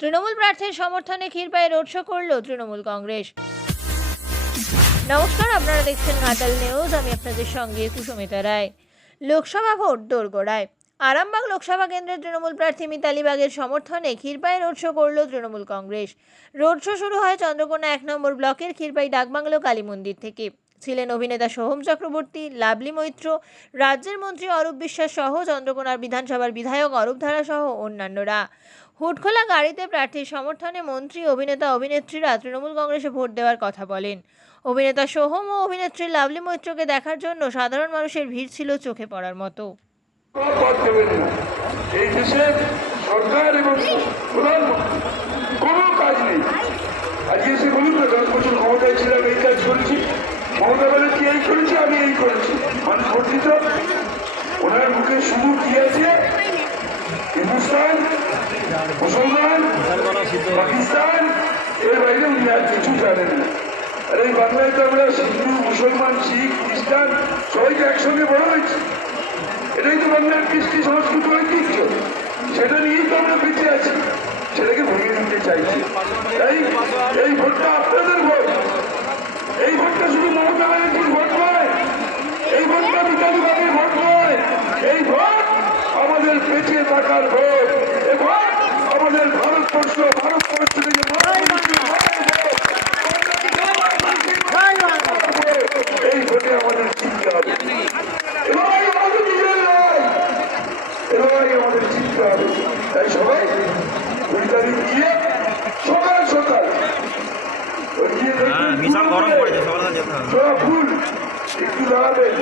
তৃণমূল প্রার্থীর সমর্থনে ক্ষীরপায়ে road show করল তৃণমূল কংগ্রেস। নমস্কার, আপনারা দেখছেন ঘাটাল নিউজ, আমি আপনাদের সঙ্গে কুসুমিতা রায়। লোকসভা ভোট, দোরগোড়ায়। আরামবাগ লোকসভা কেন্দ্রের তৃণমূল প্রার্থী মিতালি বাগের সমর্থনে ক্ষীরপায়ে রোড শো করল তৃণমূল কংগ্রেস। রোড শো শুরু হয় চন্দ্রকোনা এক নম্বর ব্লকের ক্ষীরপাই ডাকবাংলো কালী মন্দির থেকে। ছিলেন অভিনেতা সোহম চক্রবর্তী, লাভলি মৈত্র, রাজ্যের মন্ত্রী অরূপ বিশ্বাস সহ চন্দ্রকোনার বিধানসভার বিধায়ক অরূপ ধারা সহ অন্যান্যরা। হুটখোলা গাড়িতে প্রার্থীর সমর্থনে মন্ত্রী, অভিনেতা, অভিনেত্রীরা তৃণমূল কংগ্রেসে ভোট দেওয়ার কথা বলেন। অভিনেতা সোহম ও অভিনেত্রী লাভলি মৈত্রকে দেখার জন্য সাধারণ মানুষের ভিড় ছিল চোখে পড়ার মতো। আমি এই করেছি। মানুষ মুসলমান, পাকিস্তান, এর বাইরে উনি আর কিছু জানেন না। আর এই বাংলায় তো আমরা হিন্দু, মুসলমান, শিখ, খ্রিস্টান, সবাইকে একসঙ্গে বড় হয়েছি। এটাই তো বাংলার কৃষ্টি সংস্কৃত ঐতিহ্য। সেটা নিয়েই তো আমরা বেঁচে আছি। সেটাকে ভেঙে দিতে চাইছি। তাই এই ভোটটা আপনাদের ভোট। এই ভোটটা শুধু মমতা ব্যানার্জির ভোট নয়। এই ভোটটা বাবুর ভোট নয়। এই ভোট আমাদের বেঁচে থাকার ভোট এ ভোট আমাদের ভারতবর্ষ ভারতবর্ষ থেকে এই ভোটে আমাদের জিততে হবে এবারই আমাদের জিততে হবে তাই সবাই দুই গিয়ে সকাল সকাল হ্যাঁ গরম পড়েছে যেতে ফুল একটু দাঁড়াবেন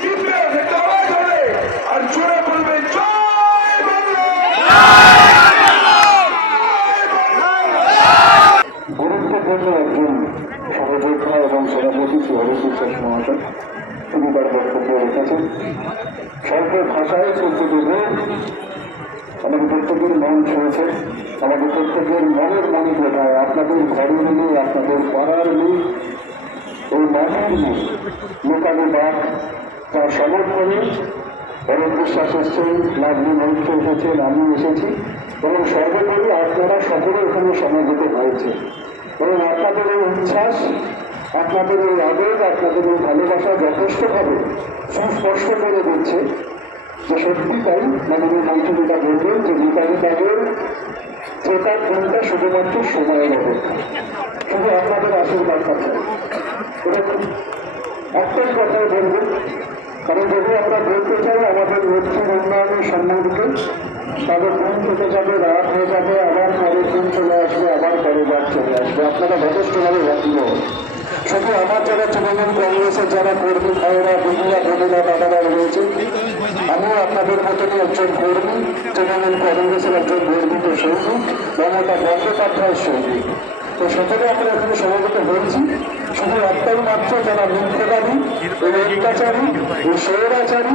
টিপবে একটা আওয়াজ হবে আর জোরে বলবেন জয় বাংলা গুরুত্বপূর্ণ একজন সহযোদ্ধা এবং সভাপতি শ্রী রেখেছেন। স্বল্প ভাষায় শ্রদ্ধেয় আমাদের প্রত্যেকের মন ছুঁয়েছে। আমাদের প্রত্যেকের মনের মনে কোথায় আপনাদের ঘরের নেই, আপনাদের পাড়ার নেই ওই মাটির নেই। লোকালে বাঘ তার সমর্থনে অনেক বিশ্বাস এসছেন লাভলি মন্ত্র এসেছেন আমি এসেছি। এবং সর্বোপরি আপনারা সকলে এখানে সমাবেত হয়েছে। এবং আপনাদের এই উচ্ছ্বাস, আপনাদের এই আবেগ, আপনাদের এই ভালোবাসা যথেষ্টভাবে সুস্পষ্ট করে দিচ্ছে যে সত্যি তাই মাননীয় মন্ত্রীটা বলবেন যে মিতালি বাগের জেতার দিনটা শুধুমাত্র সময়ের অপেক্ষা শুধু আপনাদের আশীর্বাদ এটা একটাই কথাই বলবেন কারণ যদি আমরা বলতে চাই আমাদের নেত্রীর উন্নয়নের সম্বন্ধে তাদের দিন কেটে যাবে, রাত হয়ে যাবে, আবার দিন চলে আসবে রাত চলে আসবে। আপনারা যথেষ্টভাবে হন শুধু আমার যারা তৃণমূল কংগ্রেসের যারা কর্মী, ভাইয়েরা বন্ধুরা বোনেরা, দাদারা রয়েছে, আমিও আপনাদের মতনই একজন কর্মী, তৃণমূল কংগ্রেসের একজন গর্বিত সৈনিক মমতা বন্দ্যোপাধ্যায়ের সৈনিক তো সেখানে আমরা এখানে সমবেত হয়েছি। শুধু একটাই মাত্র, যারা মিথ্যেবাদী এই অত্যাচারী এই স্বৈরাচারী